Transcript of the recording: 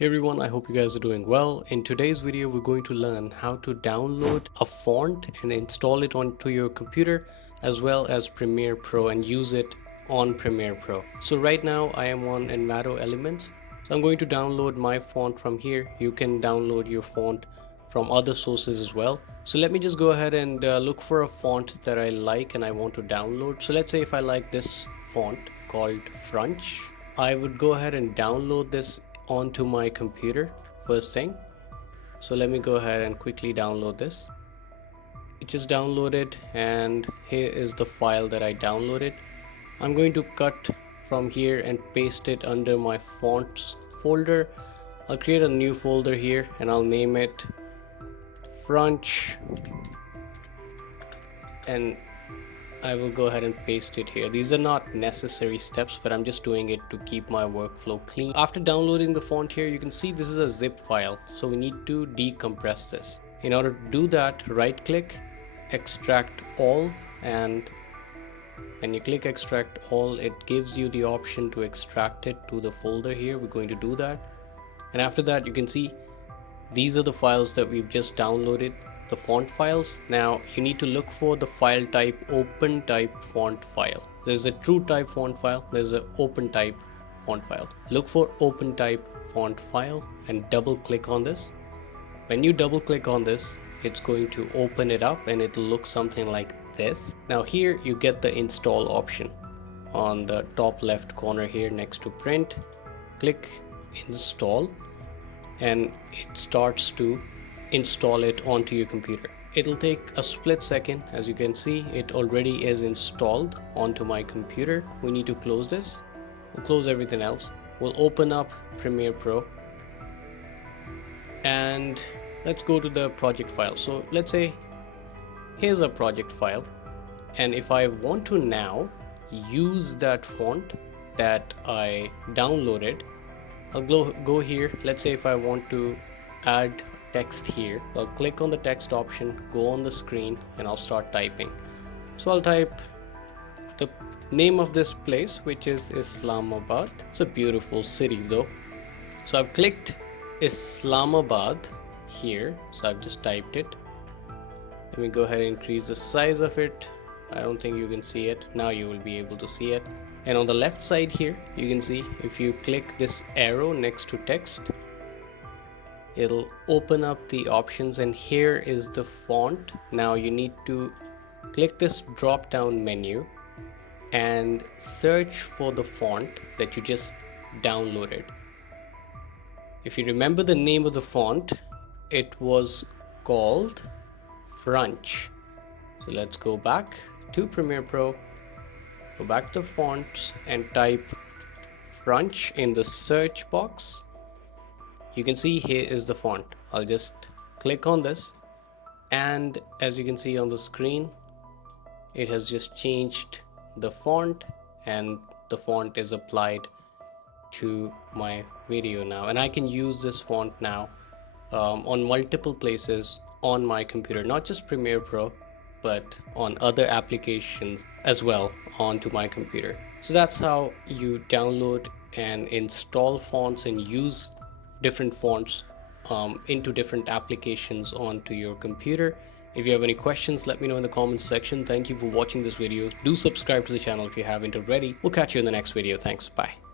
Hey everyone, I hope you guys are doing well. In today's video, we're going to learn how to download a font and install it onto your computer as well as Premiere Pro and use it on Premiere Pro. So right now I am on Envato Elements. So I'm going to download my font from here. You can download your font from other sources as well. So let me just go ahead and look for a font that I like and I want to download. So let's say if I like this font called French, I would go ahead and download this onto my computer first thing. So let me go ahead and quickly download this. It just downloaded and here is the file that I downloaded. I'm going to cut from here and paste it under my fonts folder. I'll create a new folder here and I'll name it French and I will go ahead and paste it here. These are not necessary steps, but I'm just doing it to keep my workflow clean. After downloading the font here, you can see this is a zip file. So we need to decompress this. In order to do that, right click, extract all, and when you click extract all, it gives you the option to extract it to the folder here. We're going to do that. And after that, you can see these are the files that we've just downloaded. The font files. Now you need to look for the file type open type font file. There's a true type font file, there's an open type font file. Look for open type font file and double click on this. When you double click on this, it's going to open it up and it'll look something like this. Now here you get the install option on the top left corner here next to print. Click install and it starts to install it onto your computer. It'll take a split second. As you can see, it already is installed onto my computer. We need to close this. We'll close everything else. We'll open up Premiere Pro and let's go to the project file. So let's say here's a project file, and if I want to now use that font that I downloaded, I'll go here. Let's say if I want to add text here, I'll click on the text option, go on the screen, and I'll start typing. So I'll type the name of this place, which is Islamabad. It's a beautiful city though. So I've clicked Islamabad here, so I've just typed it. Let me go ahead and increase the size of it. I don't think you can see it. Now you will be able to see it. And on the left side here, you can see if you click this arrow next to text, it'll open up the options, and here is the font. Now you need to click this drop down menu and search for the font that you just downloaded. If you remember the name of the font, it was called French. So let's go back to Premiere Pro, go back to fonts and type French in the search box. You can see here is the font. I'll just click on this, and as you can see on the screen, it has just changed the font and the font is applied to my video now, and I can use this font now on multiple places on my computer, not just Premiere Pro but on other applications as well onto my computer. So that's how you download and install fonts and use different fonts into different applications onto your computer. If you have any questions, let me know in the comments section. Thank you for watching this video. Do subscribe to the channel if you haven't already. We'll catch you in the next video. Thanks. Bye.